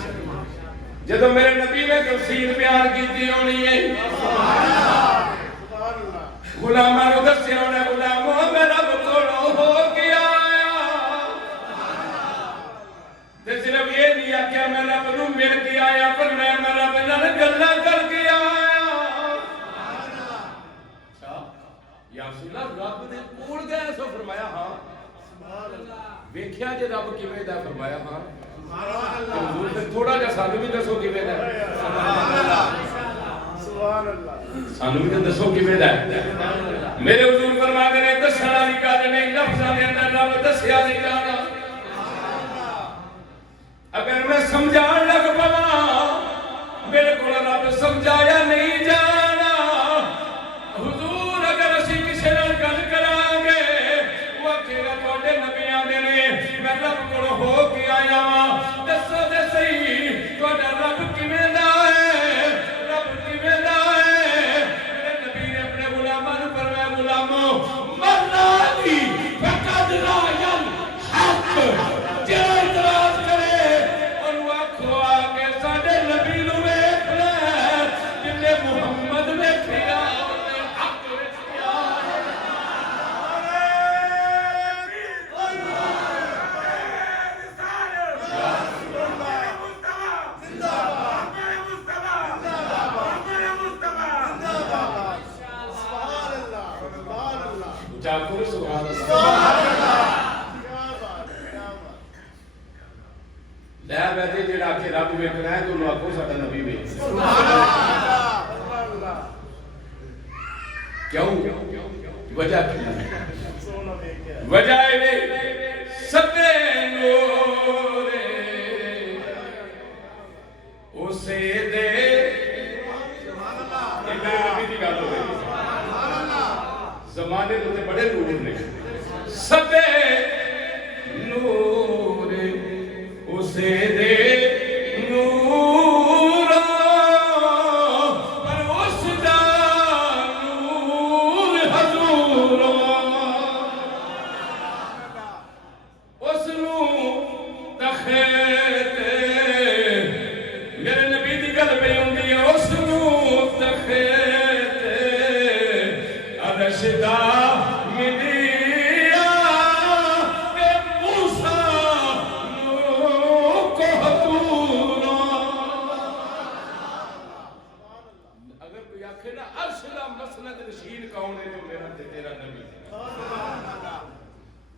جب میرے نبی نے تفصیل بیان کی ہونی ہے غلاماں نوں دسیا ہونا غلامو میں رب کولوں ہو کے آیا تے صرف یہ نہیں آکھیا میں رب نوں مل کے آیا پر میں رب نال گلاں کر کے آیا اچھا یا رسول اللہ رب دے کول گئے سو فرمایا ہاں ویکھیا جے رب کیویں دا فرمایا ہاں حضور تے تھوڑا جا سانوں بھی دسو کیویں دا سبحان اللہ سانوں بھی دسو کیویں دا میرے حضور فرماتے ہیں دسنا والی گل نہیں لفظاں دے اندر رب دسیا نہیں جانا اگر میں سمجھان لگ پواں میرے کول رب سمجھایا نہیں جانا حضور اگر اسی کسے نال گل کران گے وہ کہ تواڈے نبیاں دے نے میں رب کول ہو کے آیا ہاں دسو تے صحیح تواڈا رب کیویں دا ہے رب کیویں دا ہے میرے نبی نے اپنے غلاماں نوں فرمایا غلامو مرادی فقد رایا الحق جے اعتراض کرے اونوں آکھو آ کے ساڈے نبی نوں ویکھ لے جنے محمد ویکھیا تے حق ویکھیا چاکو سبحان اللہ لے بیٹھے جڑا کہ رب ویکھنا ہے تو انہوں آکھو ساڈا نبی ویکھ کیوں وجہ کی وجہ ہے سبے نور اسے دے یہ میرے نبی دی گل ہو رہی زمانے تو بڑے نور نے سبے نور اسے دے نور پر اس دا نور حضور اس نو تخیت میرے نبی دی گل پہ ہوندی ہے اس نو تخیت عرش دا ملیا اے موسیٰ نو کوہتور اگر کوئی آکھے نا عرش دا مسند نشین کون ہے جو میرا تے تیرا نبی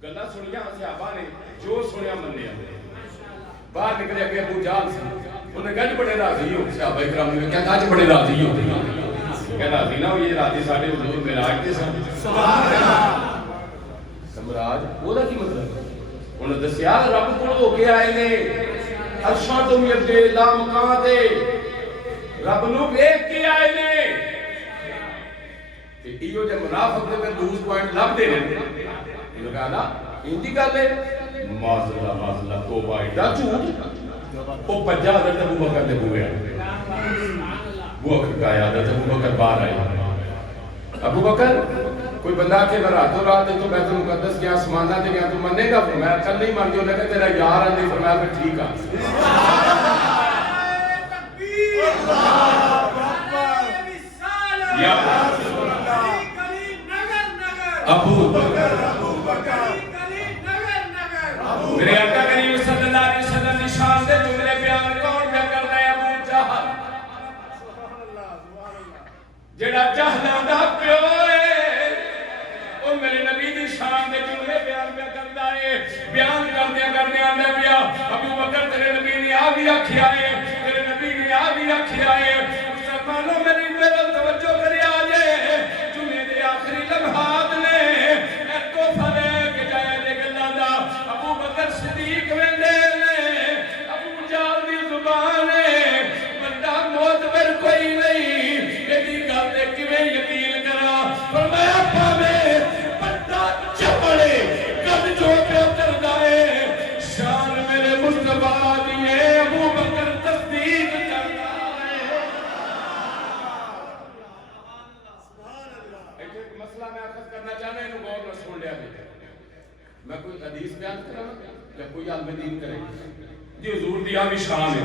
گلا سنیا صحابہ نے جو سنیا منیا باہر نکلے اگے ابو جہل سے انہیں گج بڑے راضی ہو صحابہ کرام نے کیا گج بڑے راضی ہو کہ راضی نہ ہو یہ راضی ساڈے حضور معراج تے سن سبحان اللہ معراج وہ دا کی مطلب انہوں نے دسیا رب کول ہو کے آئے نے عرشاں تو میرے لا مکان تے رب نو ویکھ کے آئے نے تے ایو جے منافق دے میں لوز پوائنٹ لب دے نے انہوں کہا نا اندی گل ہے معذلہ توبہ ایڈا جھوٹ وہ پجا حضرت ابو بکر دے بوئے وہ بکر کا آیا حضرت ابو بکر باہر آئی ابو بکر کوئی بندہ کہ میں راتوں رات تو بیت المقدس گیا آسمانہ تے گیا تو مننے گا فرمایا چل نہیں مان جو لگا تیرا یار اندی فرمایا پھر ٹھیک آ یا ابو میرے آقا کریم صلی اللہ علیہ وسلم کی شان دے جملے بیان کون پہ کرنا ہے؟ ابو جہل، جڑا جہلاں دا پیو ہے، او میرے نبی دی شان دے جملے بیان پہ کردا ہے۔ بیان کردے آندا پیا ابو بکر تیرے نبی نے آ بھی آکھیا ہے، تیرے نبی نے آ بھی آکھیا ہے۔ مسلمانوں میری طرف توجہ کرے آجے، جمعے دے آخری لمحات نے ایک تحفہ لے کے جایا دے گلاں دا ابو بکر صدیق ویندے نے ابو جہل دی زبان ہے بندہ معتبر کوئی نہیں، ایدی گل تے کیویں یقین کرا؟ فرمایا پاویں بندہ چپڑے کد جو پہ کردا ہے، شان میرے مصطفیٰ دی ہے، ابو بکر تصدیق کردا ہے۔ ایک مسئلہ میں اخذ کرنا چاہنا ہے، انہوں غور نہ سن لیا جائے۔ میں کوئی حدیث بیان کروں یا کوئی عالم دین کرے جی حضور دی آوی شان ہے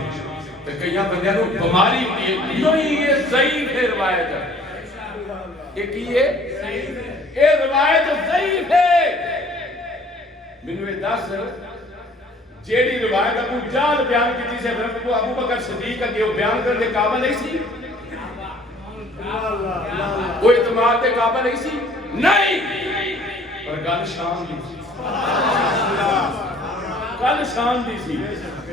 تو کئیاں بندیاں نو بیماری ہوتی ہے، نہیں یہ ضعیف ہے روایت ہے، ایک یہ روایت ضعیف ہے۔ منوے دس جیڑی روایت ابو جہل بیان کی جسے ابو بکر صدیق کے وہ بیان کرنے کے قابل نہیں سی، وہ اعتماد کے قابل نہیں سی، نہیں، پر گل شان دی سی، گل شان دی سی۔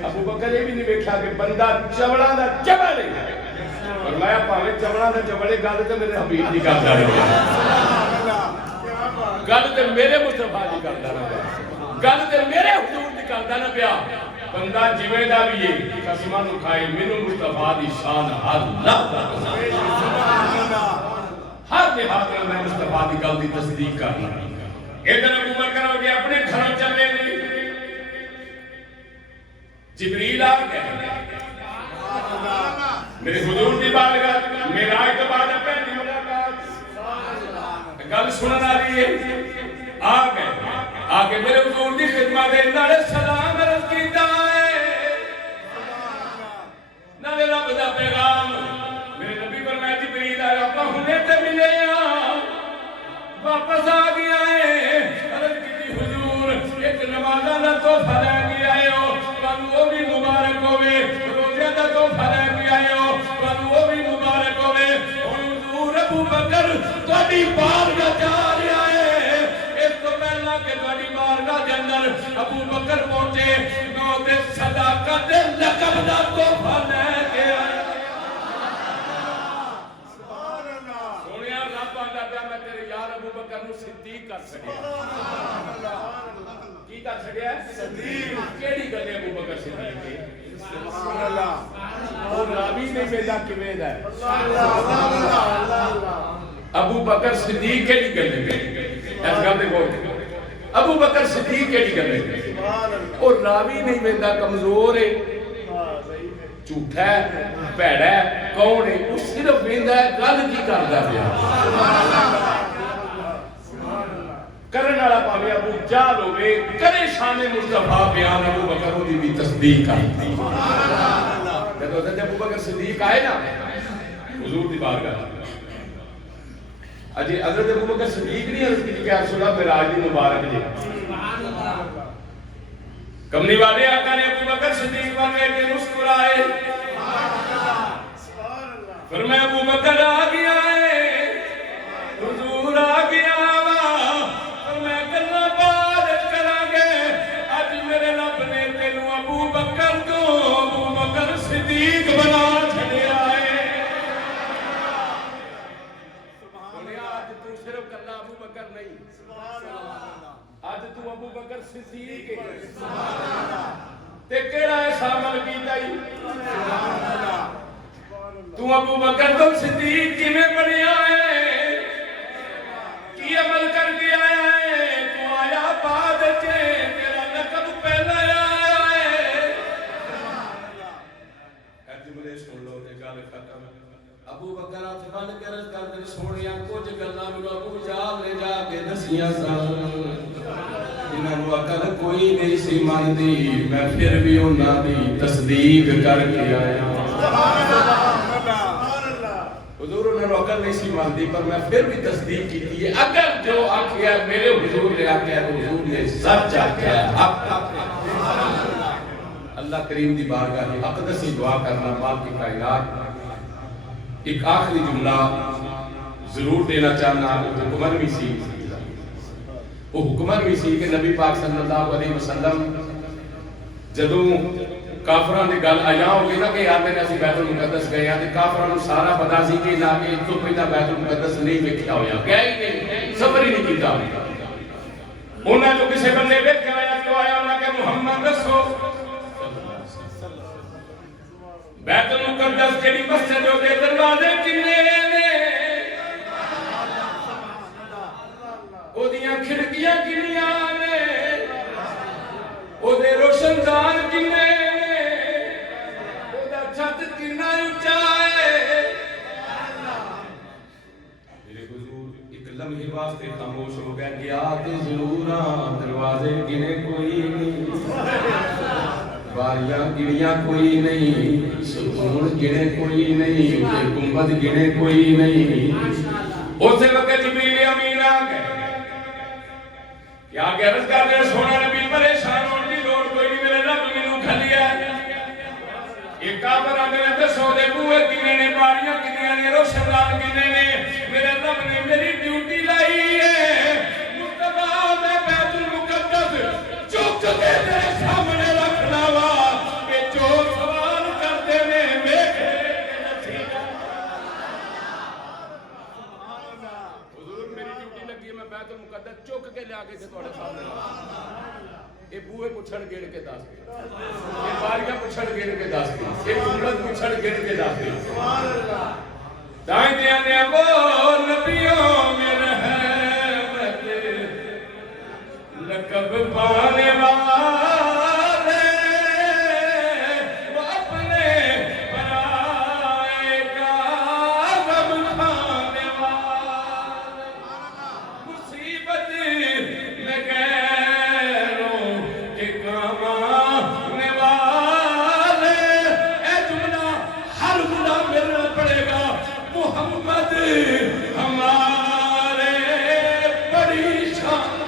ابو بکر یہ بھی نہیں دیکھا کہ بندہ چوڑا دا چبل ہے، فرمایا پاوے چوڑا دا چبل گل تے میرے حبیب دی کردا رہے، گل تے میرے مصطفیٰ دی کردا رہے، گل تے میرے حضور دی کردا نہ پیا۔ بندہ جویں دا بھی ہے قسماں نو کھائے، مینوں مصطفیٰ دی شان ہر لفظ ہر لحاظ نال میں مصطفیٰ دی گل دی تصدیق کرنا۔ ادھر ابو بکر ہو گیا اپنے گھروں چلے نہیں، جبریل آ گئے میرے حضور دی بارگاہ، معراج کے بعد پہلی ملاقات، گل سنن والی ہے، آ گئے آگے میرے حضور دی خدمت دے نالے سلام عرض کیتا ہے، نالے رب دا پیغام۔ میرے نبی فرمایا جبریل آیا اپنا ہنے تے ملے واپس آ گیا ہے، عرض کی حضور ایک نمازہ دا تحفہ لے کے آئے ہو، تانوں وہ بھی مبارک ہوئے، روزے دا تحفہ لے کے آئے ہو، تانوں وہ بھی مبارک ہوئے۔ اور حضور ابو بکر تہاڈی بارگاہ جا رہا ہے، اس تو پہلا کہ تہاڈی بارگاہ دے اندر ابو بکر پہنچے، نو دے صداقت دے لقب دا تحفہ لے کے آئے۔ میں تیرے یار ابو بکر نو صدیق کر سکیا، کی کر سکیا ہے؟ صدیق۔ کیڑی گل ہے ابو بکر صدیق ہے؟ سبحان اللہ، وہ راوی نہیں ملا کیویں دا ہے؟ ابو بکر صدیق کیڑی گل ہے؟ اس گل تے غور کرو، ابو بکر صدیق کیڑی گل ہے؟ اور راوی نہیں ملدا، کمزور ہے، جھوٹا ہے، بھڑا ہے، کون ہے؟ وہ صرف ویندا ہے گل کی کردا پیا، کرن والا پاوے ابو جہل ہوے، کرے شان مصطفیٰ بیان ابو بکر دی بھی تصدیق کرتی۔ جدوں حضرت ابو بکر صدیق آئے نا حضور دی بارگاہ، اجے حضرت ابو بکر صدیق نہیں عرض کی کہ یا رسول اللہ معراج دی مبارک جی، کملی والے آقا نے ابو بکر صدیق والے کے مسکرائے، فرمایا ابو بکر آ گیا ہے، حضور آ گیا وا، فرمایا گلاں بعد کریں گے، اج میرے رب نے تینوں ابو بکر تو ابو بکر صدیق بنا چھڑیا ہے۔ آج تو صرف کلا ابو بکر نہیں، آج تو ابو بکر صدیق ہے، تے کیڑا ایسا عمل کیتا ہی؟ تو ابو بکر تو صدیق کیویں بنیا ہے؟ کی عمل کر کے آیا ہے؟ تو آیا بعد وچ، تیرا لقب پہلا آیا ہے۔ اے جملے سن لو تے گل ختم۔ ابو بکر ہاتھ بن کے عرض کردے سونیا کچھ گلاں مینوں ابو جہل نے جا کے دسیاں سن، انہاں نوں عقل کوئی نہیں سی مندی، میں پھر بھی انہاں دی تصدیق کر کے آیا۔ حضور انہوں نے عقل نہیں سی مانتی پر میں پھر بھی تصدیق کی ہے اگر جو آکھیا میرے حضور نے آکھیا تو حضور نے سچ آکھیا حق اللہ کریم دی بارگاہ میں اقدسی دعا کرنا مالک کی کائنات ایک آخری جملہ ضرور دینا چاہنا وہ حکمر بھی سی وہ حکمر بھی سی کہ نبی پاک صلی اللہ علیہ وسلم جدوں کافران نے گل آیا ہوگی نا کہ آدھے نے اسی بیت المقدس گئے ہیں کافران نے سارا پتا سی کہ نہ کہ تو پہلا بیت المقدس نہیں ویکھیا ہویا گیا ہی نہیں صبر ہی نہیں کیتا انہاں جو کسے بندے ویکھیا آیا تو آیا انہاں کہ محمد دسو بیت المقدس کیڑی مسجد دے دروازے کنے نے او دیاں کھڑکیاں کنیاں نے او دے روشن دان کنے چھت کنا اونچا ہے میرے حضور ایک لمحے واسطے خاموش ہو گئے کہ آتے ضرور دروازے گنے کوئی نہیں باریاں گنیاں کوئی نہیں ستون گنے کوئی نہیں گنبد گنے کوئی نہیں اسے وقت جبریل امین آ گئے کیا کہ عرض کر دے سونا نبی پریشان ہونے کی لوڑ کوئی نہیں میرے رب مینوں کھلیا یہ کافر آنے لگے سو دے بوئے کنے نے باریاں کنیاں نے روشن دان کنے نے میرے رب نے میری ڈیوٹی لائی ہے مصطفیٰ میں بیت المقدس چوک چکے تیرے سامنے رکھنا وا کہ جو سوال کرتے میں حضور میری ڈیوٹی لگی ہے میں بیت المقدس چوک کے لے آگے سے توڑے سامنے یہ بوئے پچھڑ گیڑ کے داس کے یہ باریاں پچھڑ گیڑ کے داس کے یہ گنبد پچھڑ گیڑ کے داس کے دائیں دیا نے وہ نبیوں میں رحمت لقب پانے والے وہ اپنے برائے کا غم کھانے والے مصیبت میں غیروں کے کامانے والے اے جملہ ہر جملہ ملنا پڑے گا محمد ہمارے بڑی شان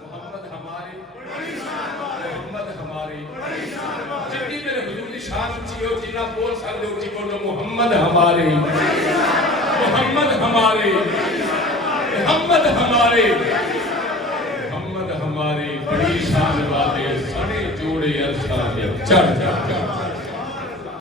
محمد ہماری محمد ہماری جتنی میرے حضور کی شان اچھی ہو جنہ بول سکتے ہو جی بولو محمد ہمارے محمد ہمارے محمد ہمارے محمد ہمارے بڑی شان والے سنے جوڑے عرشاں چڑھ